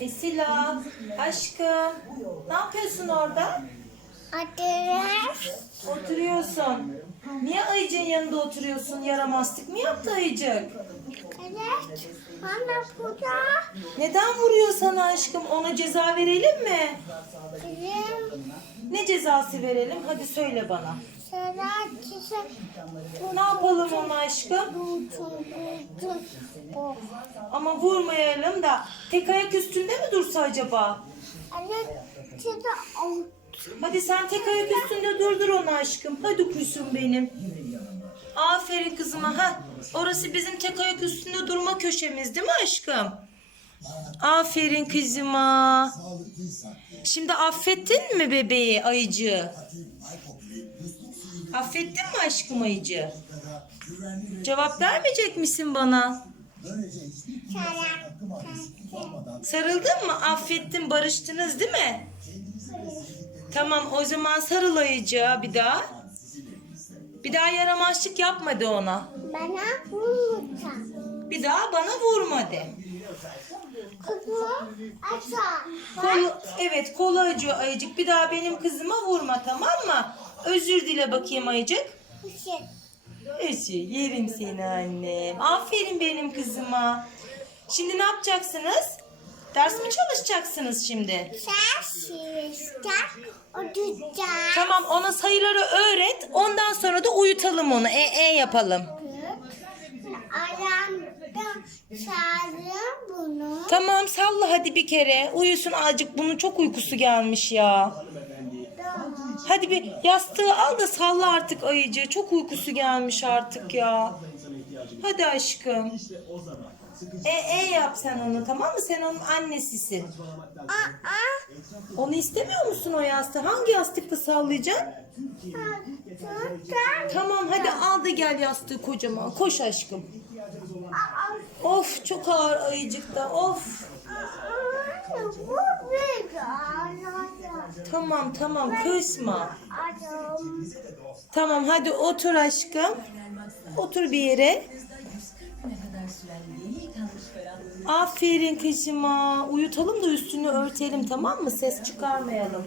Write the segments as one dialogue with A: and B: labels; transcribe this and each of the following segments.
A: Esila, aşkım. Ne yapıyorsun orada?
B: Adres.
A: Oturuyorsun. Niye ayıcığın yanında oturuyorsun? Yaramazlık mı yaptı ayıcık?
B: Evet. Bana burada
A: Neden vuruyor sana aşkım? Ona ceza verelim mi?
B: bizim
A: Ne cezası verelim? Hadi söyle bana. Ne yapalım ona aşkım? Ama vurmayalım da tek ayak üstünde mi dursa acaba? Hadi sen tek ayak üstünde durdur onu aşkım. Hadi kuşum benim. Aferin kızıma. Ha, orası bizim tek ayak üstünde durma köşemiz değil mi aşkım? Aferin kızıma. Şimdi affettin mi bebeği ayıcı? Affettin mi aşkım ayıcı? Cevap vermeyecek misin bana? Sarıldın mı? Affettin, barıştınız değil mi? Tamam o zaman sarıl ayıcığa bir daha. Bir daha yaramazlık yapma de ona.
B: Bana vurursan.
A: Bir daha bana vurma de. Kolu, evet kolu acıyor ayıcık. Bir daha benim kızıma vurma tamam mı? Özür dile bakayım ayıcık. Özür yerim seni annem. Aferin benim kızıma. Şimdi ne yapacaksınız? Ders mi çalışacaksınız şimdi?
B: Şiristak oturacak.
A: Tamam ona sayıları öğret. Ondan sonra da uyutalım onu. E e yapalım.
B: Ayağımda sardım bunu.
A: Tamam salla hadi bir kere. Uyusun azıcık bunun çok uykusu gelmiş ya. Hadi bir yastığı al da salla artık ayıcı. Çok uykusu gelmiş artık ya. Hadi aşkım. E e yap sen onu tamam mı? Sen onun annesisin.
B: Aa.
A: Onu istemiyor musun o yastığı? Hangi yastıkta sallayacaksın? Tamam hadi al da gel yastığı kocaman. Koş aşkım. Of çok ağır ayıcıkta of. Tamam tamam.
B: Adam.
A: Tamam hadi otur aşkım. Otur bir yere. Aferin kızıma. Uyutalım da üstünü örtelim tamam mı? Ses çıkarmayalım.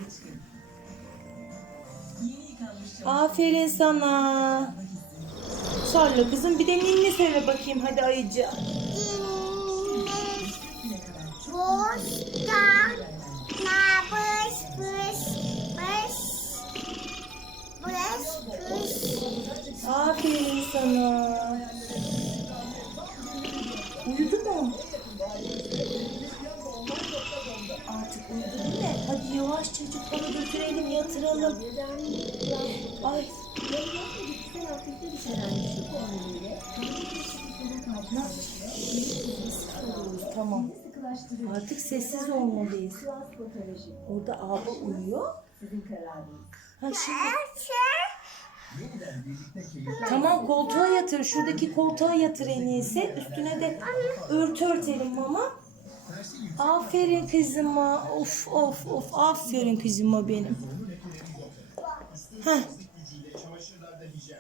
A: Aferin sana. Sarla kızım bir de ninni söyle bakayım hadi ayıcı.
B: Bostan. Nabız. Bış. Bış. Bış. Bış.
A: Aferin sana. Uyudu mu? Artık uyudu değil mi? Hadi yavaş çocukları götürelim Ay. Tamam. Artık sessiz olmalıyız. Orada abi uyuyor. Ha şimdi Tamam koltuğa yatır. Şuradaki koltuğa yatır en iyisi. Üstüne de örtü örtelim mama. Aferin kızıma. Of of of. Aferin kızıma benim. Heh.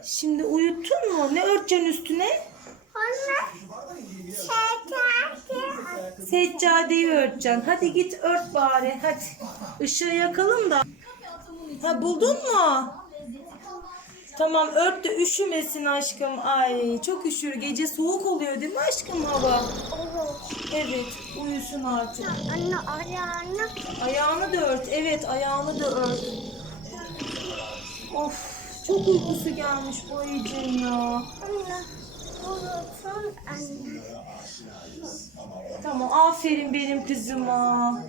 A: Şimdi uyuttun mu? Ne örteceksin üstüne?
B: Şekerli.
A: Seccadeyi örteceksin. Hadi git ört bari. Hadi. Işığı yakalım da. Ha buldun mu? Tamam ört de üşümesin aşkım. Ay çok üşür. Gece soğuk oluyor değil mi aşkım hava?
B: Olur.
A: Evet uyusun artık.
B: Anne ayağını
A: Ayağını da ört. Evet ayağını da ört. Of çok uykusu gelmiş bu ayıcığın ya.
B: anne vurursun anne.
A: Tamam aferin benim kızıma.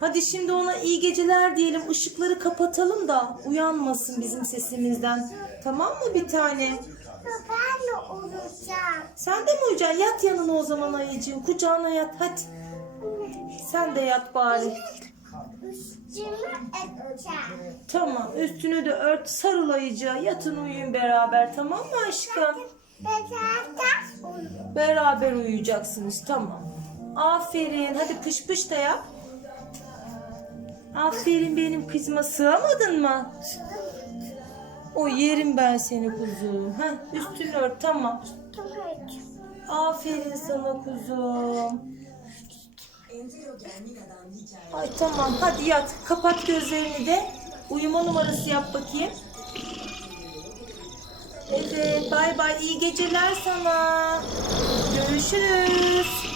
A: Hadi şimdi ona iyi geceler diyelim. Işıkları kapatalım da uyanmasın bizim sesimizden. Tamam mı bir tane?
B: Ben de olacağım.
A: Sen de mi uyuyacaksın? Yat yanına o zaman ayıcığım. Kucağına yat hadi. Sen de yat bari.
B: Üstümü edeceğim.
A: Tamam üstünü de ört sarıl ayıcığa. Yatın uyuyun beraber tamam mı aşkım?
B: Olur.
A: Beraber uyuyacaksınız tamam. Aferin. Hadi pış pış da yap. Aferin benim kızıma sığamadın mı? O yerim ben seni kuzum. Heh, üstünü ört tamam. Aferin sana kuzum. Ay tamam hadi yat. Kapat gözlerini de. Uyuma numarası yap bakayım. Evet bay bay iyi geceler sana. Görüşürüz.